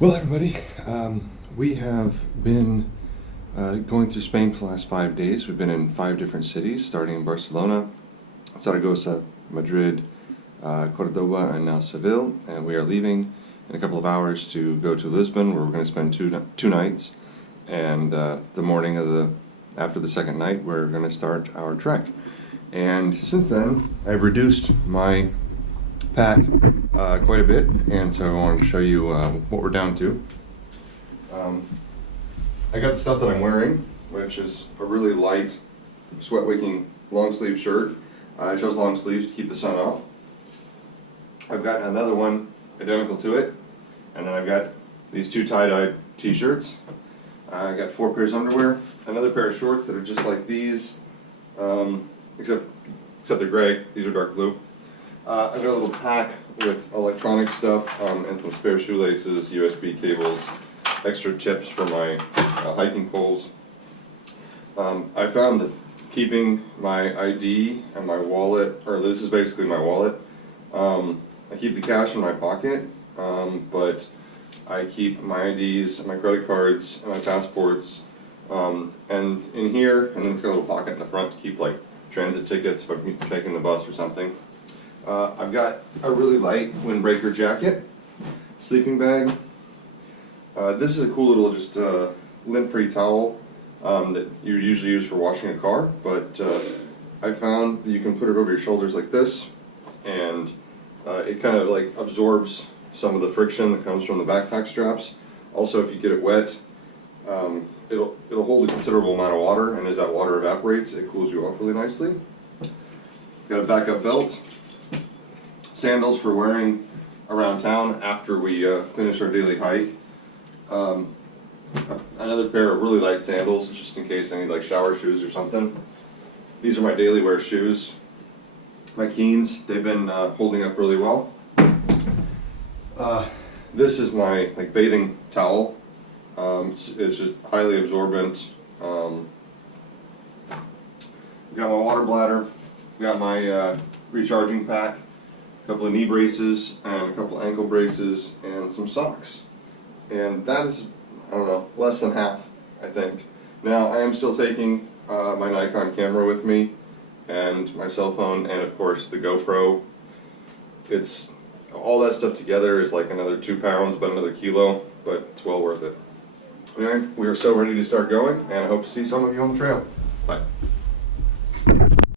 Well, everybody, we have been going through Spain for the last 5 days. We've been in 5 different cities, starting in Barcelona, Zaragoza, Madrid, Cordoba, and now Seville. And we are leaving in a couple of hours to go to Lisbon, where we're going to spend two nights. And the morning of after the second night, we're going to start our trek. And since then, I've reduced my pack quite a bit, and so I wanted to show you what we're down to. I got the stuff that I'm wearing, which is a really light, sweat-wicking long sleeve shirt. I chose long sleeves to keep the sun off. I've got another one identical to it, and then I've got these two tie-dye t-shirts. I got 4 pairs of underwear, another pair of shorts that are just like these, except they're gray. These are dark blue. I've got a little pack with electronic stuff and some spare shoelaces, USB cables, extra tips for my hiking poles. I found that keeping my ID and my wallet, or this is basically my wallet, I keep the cash in my pocket, but I keep my IDs, my credit cards, and my passports, and in here, and then it's got a little pocket in the front to keep like transit tickets if I'm taking the bus or something. I've got a really light windbreaker jacket, sleeping bag. This is a cool little just lint-free towel that you usually use for washing a car, but I found that you can put it over your shoulders like this, and it kind of like absorbs some of the friction that comes from the backpack straps. Also, if you get it wet, it'll hold a considerable amount of water, and as that water evaporates, it cools you off really nicely. Got a backup belt. Sandals for wearing around town after we finish our daily hike. Another pair of really light sandals, just in case I need like shower shoes or something. These are my daily wear shoes. My Keens, they've been holding up really well. This is my like bathing towel. It's just highly absorbent. Got my water bladder. Got my recharging pack. A couple of knee braces and a couple of ankle braces and some socks. And that is, I don't know, less than half, I think. Now, I am still taking my Nikon camera with me, and my cell phone, and of course the GoPro. It's, all that stuff together is like another 2 pounds, but another kilo, but it's well worth it. Anyway, we are so ready to start going, and I hope to see some of you on the trail. Bye.